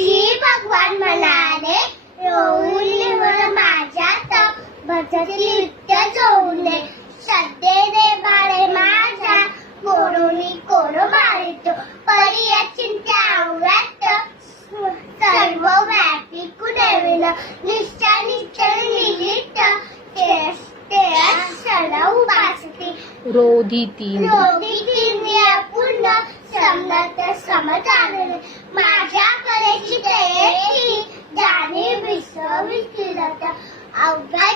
श्री भगवान म्हणाले, रोवली माझ्यात भजती नित्य जोडले, श्रद्धे बाळे माझ्या मोरोनी कोरो मारितो, परी चिंत्या आवरात सर्व व्यापी कुणविन, निश्चय निश्चय निलित सलव बासती, रोधिती पूर्ण समनत समजानले, माझ्या कलेची तयारी जाणे विसरत अवघा